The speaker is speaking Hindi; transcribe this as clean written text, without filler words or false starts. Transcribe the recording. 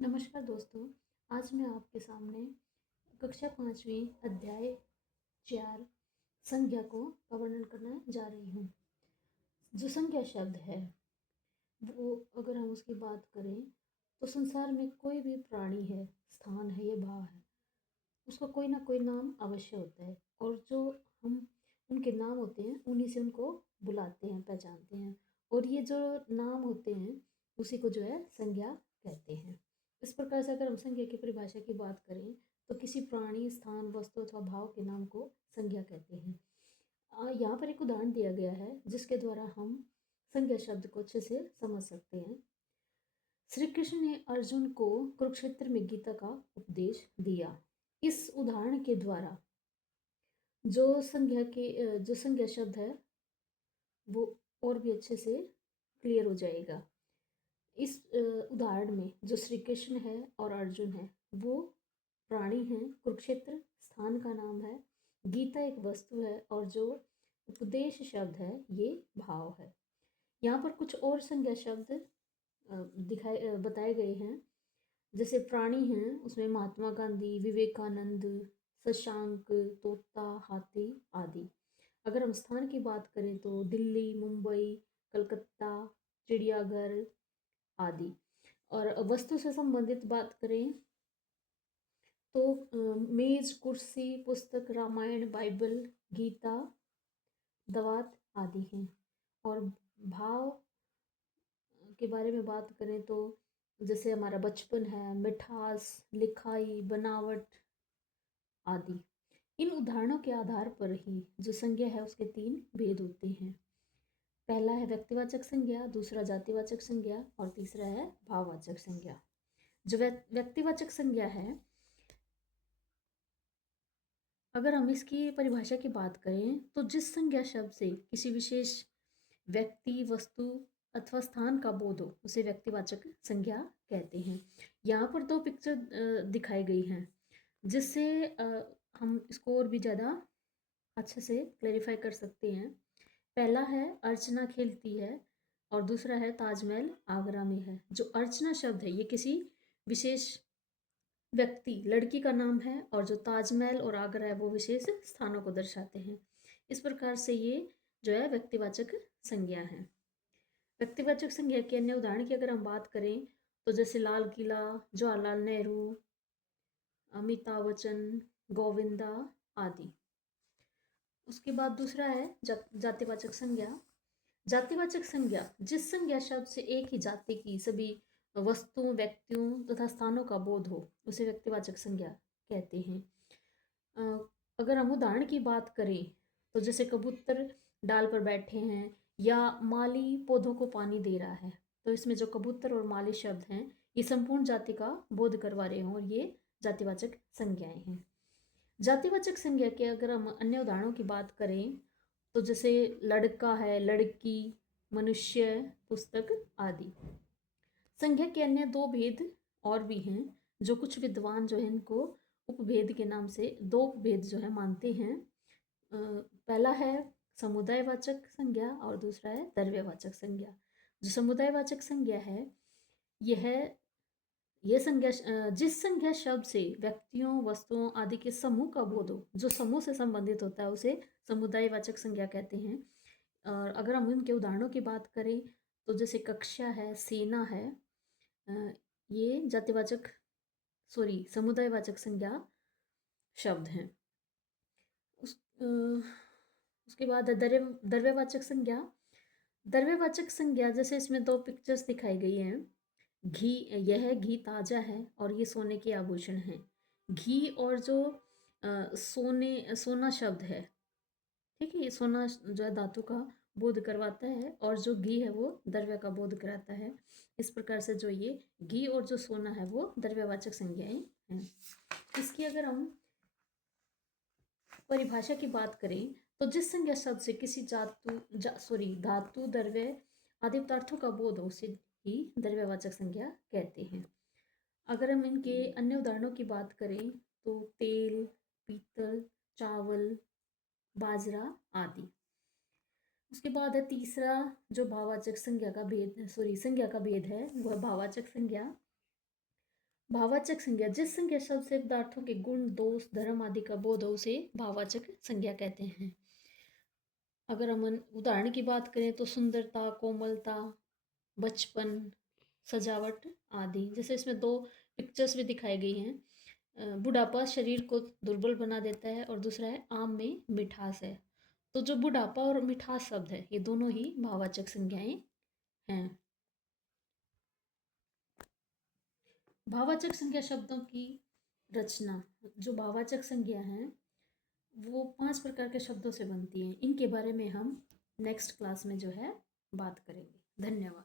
नमस्कार दोस्तों। आज मैं आपके सामने कक्षा 5वीं अध्याय 4 संज्ञा का वर्णन करने जा रही हूँ। जो संज्ञा शब्द है वो अगर हम उसकी बात करें तो संसार में कोई भी प्राणी है, स्थान है या भाव है, उसका कोई ना कोई नाम अवश्य होता है। और जो हम उनके नाम होते हैं उन्हीं से उनको बुलाते हैं, पहचानते हैं। और ये जो नाम होते हैं उसी को जो है संज्ञा कहते हैं। इस प्रकार से अगर हम संज्ञा की परिभाषा की बात करें तो किसी प्राणी, स्थान, वस्तु अथवा भाव के नाम को संज्ञा कहते हैं। यहाँ पर एक उदाहरण दिया गया है जिसके द्वारा हम संज्ञा शब्द को अच्छे से समझ सकते हैं। श्री कृष्ण ने अर्जुन को कुरुक्षेत्र में गीता का उपदेश दिया। इस उदाहरण के द्वारा जो संज्ञा शब्द है वो और भी अच्छे से क्लियर हो जाएगा। इस उदाहरण में जो श्री कृष्ण है और अर्जुन है वो प्राणी हैं, कुरुक्षेत्र स्थान का नाम है, गीता एक वस्तु है और जो उपदेश शब्द है ये भाव है। यहाँ पर कुछ और संज्ञा शब्द बताए गए हैं। जैसे प्राणी हैं उसमें महात्मा गांधी, विवेकानंद, शशांक, तोता, हाथी आदि। अगर हम स्थान की बात करें तो दिल्ली, मुंबई, कलकत्ता, चिड़ियाघर आदि। और वस्तु से संबंधित बात करें तो मेज, कुर्सी, पुस्तक, रामायण, बाइबल, गीता, दवात आदि हैं। और भाव के बारे में बात करें तो जैसे हमारा बचपन है, मिठास, लिखाई, बनावट आदि। इन उदाहरणों के आधार पर ही जो संज्ञा है उसके तीन भेद होते हैं। पहला है व्यक्तिवाचक संज्ञा, दूसरा जातिवाचक संज्ञा और तीसरा है भाववाचक संज्ञा। जो व्यक्तिवाचक संज्ञा है, अगर हम इसकी परिभाषा की बात करें तो जिस संज्ञा शब्द से किसी विशेष व्यक्ति, वस्तु अथवा स्थान का बोध हो उसे व्यक्तिवाचक संज्ञा कहते हैं। यहाँ पर दो पिक्चर दिखाई गई हैं जिससे हम इसको और भी ज़्यादा अच्छे से क्लेरिफाई कर सकते हैं। पहला है अर्चना खेलती है और दूसरा है ताजमहल आगरा में है। जो अर्चना शब्द है ये किसी विशेष व्यक्ति, लड़की का नाम है और जो ताजमहल और आगरा है वो विशेष स्थानों को दर्शाते हैं। इस प्रकार से ये जो है व्यक्तिवाचक संज्ञा है। व्यक्तिवाचक संज्ञा के अन्य उदाहरण की अगर हम बात करें तो जैसे लाल किला, जवाहरलाल नेहरू, अमिताभ बच्चन, गोविंदा आदि। उसके बाद दूसरा है जातिवाचक संज्ञा। जातिवाचक संज्ञा जिस संज्ञा शब्द से एक ही जाति की सभी वस्तुओं, व्यक्तियों तथा स्थानों का बोध हो उसे व्यक्तिवाचक संज्ञा कहते हैं। अगर हम उदाहरण की बात करें तो जैसे कबूतर डाल पर बैठे हैं या माली पौधों को पानी दे रहा है, तो इसमें जो कबूतर और माली शब्द हैं ये संपूर्ण जाति का बोध करवा रहे हों और ये जातिवाचक संज्ञाएं हैं। जातिवाचक संज्ञा के अगर हम अन्य उदाहरणों की बात करें तो जैसे लड़का है, लड़की, मनुष्य, पुस्तक आदि। संज्ञा के अन्य दो भेद और भी हैं जो कुछ विद्वान जो है इनको उपभेद के नाम से दो उपभेद जो है मानते हैं। पहला है समुदायवाचक संज्ञा और दूसरा है द्रव्यवाचक संज्ञा। जो समुदायवाचक संज्ञा है यह ये संज्ञा जिस संज्ञा शब्द से व्यक्तियों, वस्तुओं आदि के समूह का बोध हो, जो समूह से संबंधित होता है उसे समुदायवाचक संज्ञा कहते हैं। और अगर हम इनके उदाहरणों की बात करें तो जैसे कक्षा है, सेना है, ये जातिवाचक समुदायवाचक संज्ञा शब्द हैं। उसके बाद द्रव्यवाचक संज्ञा। द्रव्यवाचक संज्ञा जैसे इसमें दो पिक्चर्स दिखाई गई हैं। घी, यह घी ताज़ा है और ये सोने के आभूषण हैं। घी और जो सोना शब्द है, ठीक है, ये सोना जो है धातु का बोध करवाता है और जो घी है वो द्रव्य का बोध कराता है। इस प्रकार से जो ये घी और जो सोना है वो द्रव्यवाचक संज्ञाएं हैं। इसकी अगर हम परिभाषा की बात करें तो जिस संज्ञा शब्द से किसी धातु, द्रव्य आदि पदार्थों का बोध हो उसे ही द्रव्यवाचक संज्ञा कहते हैं। अगर हम इनके अन्य उदाहरणों की बात करें तो तेल, पीतल, चावल, बाजरा आदि। उसके बाद है तीसरा जो भाववाचक संज्ञा का भेद है वह भाववाचक संज्ञा। भाववाचक संज्ञा, जिस संज्ञा शब्द से पदार्थों के गुण, दोष, धर्म आदि का बोध हो उसे भाववाचक संज्ञा कहते हैं। अगर हम उदाहरण की बात करें तो सुंदरता, कोमलता, बचपन, सजावट आदि। जैसे इसमें दो पिक्चर्स भी दिखाई गई हैं। बुढ़ापा शरीर को दुर्बल बना देता है और दूसरा है आम में मिठास है। तो जो बुढ़ापा और मिठास शब्द है ये दोनों ही भाववाचक संज्ञाएं हैं। भाववाचक संज्ञा शब्दों की रचना, जो भाववाचक संज्ञा हैं वो 5 प्रकार के शब्दों से बनती हैं। इनके बारे में हम नेक्स्ट क्लास में जो है बात करेंगे। धन्यवाद।